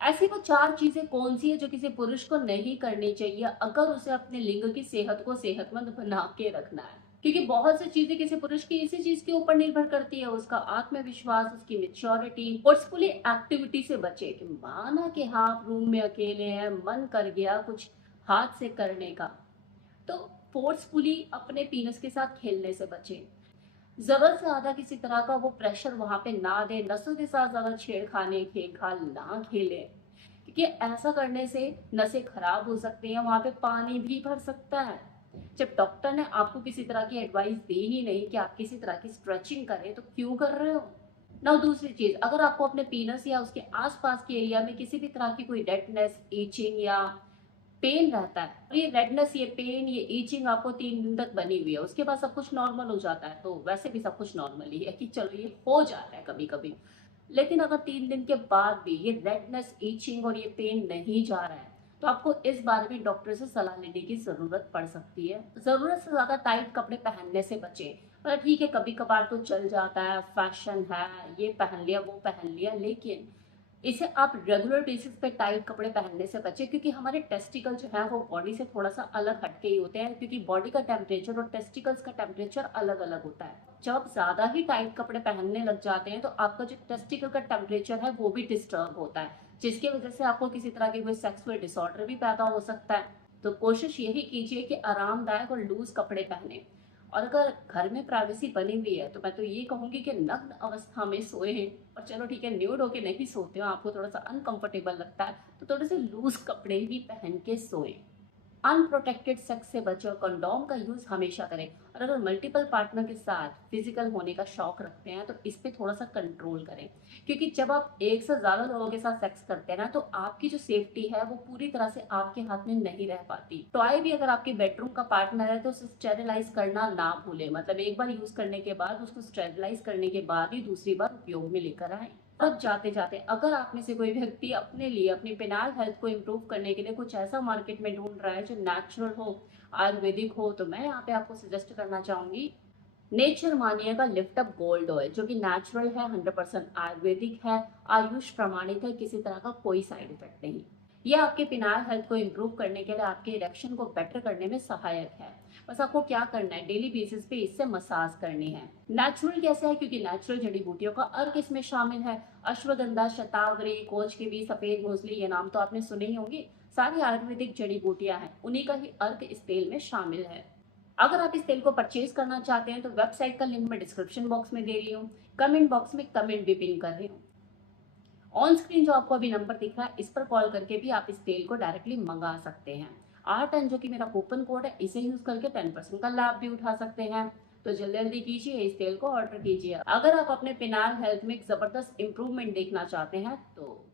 ऐसी वो 4 चीज़ें कौन-सी है जो किसी पुरुष को नहीं करनी चाहिए अगर उसे अपने लिंग की सेहत को सेहतमंद बना के रखना है? क्योंकि बहुत सी चीज़ें किसी पुरुष की इसी चीज़ के ऊपर निर्भर करती है, उसका आत्मविश्वास, उसकी मैच्योरिटी, फोर्सफुली एक्टिविटी से बचे कि माना कि हाँ, आप रूम में अकेले हैं, मन कर गया कुछ हाथ से करने का, तो फोर्सफुली अपने पीनस के साथ खेलने से बचे। जरूरत से ज्यादा किसी तरह का वो प्रेशर वहां पे ना दे, नसों के साथ ज्यादा छेड़खानी खेल खाल ना खेले, क्योंकि ऐसा करने से नसें खराब हो सकती हैं, वहां पे पानी भी भर सकता है। जब डॉक्टर ने आपको किसी तरह की एडवाइस दी ही नहीं कि आप किसी तरह की स्ट्रेचिंग करें, तो क्यों कर रहे हो? ना दूसरी चीज, अगर आपको अपने पीनस या उसके आसपास के एरिया में किसी भी तरह की कोई रेडनेस, ईचिंग या पेन रहता है, और ये रेडनेस, ये पेन, ये ईचिंग आपको 3 दिन तक बनी हुई है, उसके बाद सब कुछ नॉर्मल हो जाता है, तो वैसे भी सब कुछ नॉर्मल ही है कि चलो ये हो जाता है कभी कभी। लेकिन अगर 3 दिन के बाद भी ये रेडनेस, ईचिंग और ये पेन नहीं जा रहा है, तो आपको इस बारे में डॉक्टर से सलाह लेने की जरूरत पड़ सकती है। जरूरत से ज्यादा टाइट कपड़े पहनने से बचें। मतलब ठीक है, कभी कभार तो चल जाता है, फैशन है, ये पहन लिया वो पहन लिया, लेकिन इसे आप रेगुलर बेसिस पे टाइट कपड़े पहनने से बचें, क्योंकि हमारे टेस्टिकल जो है वो बॉडी से थोड़ा सा अलग हटके ही होते हैं, क्योंकि बॉडी का टेम्परेचर और टेस्टिकल्स का टेम्परेचर अलग अलग होता है। जब आप ज्यादा ही टाइट कपड़े पहनने लग जाते हैं, तो आपका जो टेस्टिकल का टेम्परेचर है वो भी डिस्टर्ब होता है, जिसकी वजह से आपको किसी तरह की कोई सेक्सुअल डिसऑर्डर भी पैदा हो सकता है। तो कोशिश यही कीजिए कि आरामदायक और लूज कपड़े पहने। और अगर घर में प्राइवेसी बनी हुई है, तो मैं तो ये कहूंगी कि नग्न अवस्था में सोए। और चलो ठीक है, न्यूड होके नहीं सोते हो, आपको थोड़ा सा अनकंफर्टेबल लगता है, तो थोड़े से लूज कपड़े भी पहन के सोए। अनप्रोटेक्टेड सेक्स से बचे और कंडोम का यूज हमेशा करें। और अगर मल्टीपल पार्टनर के साथ फिजिकल होने का शौक रखते हैं, तो इस पे थोड़ा सा कंट्रोल करें, क्योंकि जब आप एक से ज्यादा लोगों के साथ सेक्स करते हैं ना, तो आपकी जो सेफ्टी है वो पूरी तरह से आपके हाथ में नहीं रह पाती। टॉय भी अगर आपके बेडरूम का पार्टनर है, तो उसे स्टेरिलाइज करना ना भूलें, मतलब एक बार यूज करने के बाद उसको स्टेरिलाइज करने के बाद ही दूसरी बार उपयोग में लेकर आए। अब जाते जाते, अगर आप में से कोई व्यक्ति अपने लिए अपनी पेनाल हेल्थ को इम्प्रूव करने के लिए कुछ ऐसा मार्केट में ढूंढ रहा है जो नेचुरल हो, आयुर्वेदिक हो, तो मैं यहाँ पे आपको सजेस्ट करना चाहूंगी नेचर मानिए का लिफ्ट अप गोल्ड ऑयल, जो कि नेचुरल है, 100% आयुर्वेदिक है, आयुष प्रमाणित है, किसी तरह का कोई साइड इफेक्ट नहीं। ये आपके पिनाल हेल्थ को इम्प्रूव करने के लिए, आपके इरेक्शन को बेटर करने में सहायक है। बस आपको क्या करना है, डेली बेसिस पे इससे मसाज करनी है। नेचुरल कैसे है, क्योंकि नेचुरल जड़ी बूटियों का अर्क इसमें शामिल है। अश्वगंधा, शतावरी, कोच के बीज, सफेद मूसली, ये नाम तो आपने सुने ही होंगे। सारी आयुर्वेदिक जड़ी बूटियां हैं, उन्हीं का ही अर्क इस तेल में शामिल है। अगर आप इस तेल को परचेज करना चाहते हैं, तो वेबसाइट का लिंक मैं डिस्क्रिप्शन बॉक्स में दे रही हूँ, कमेंट बॉक्स में कमेंट भी पिन कर रही हूँ। ऑन स्क्रीन जो आपको अभी नंबर दिख रहा है, इस पर कॉल करके भी आप इस तेल को डायरेक्टली मंगा सकते हैं। R10 जो कि मेरा कूपन कोड है, इसे यूज करके 10% का लाभ भी उठा सकते हैं। तो जल्दी जल्दी कीजिए, इस तेल को ऑर्डर कीजिए। अगर आप अपने पिनाल हेल्थ में एक जबरदस्त इंप्रूवमेंट देखना चाहते हैं, तो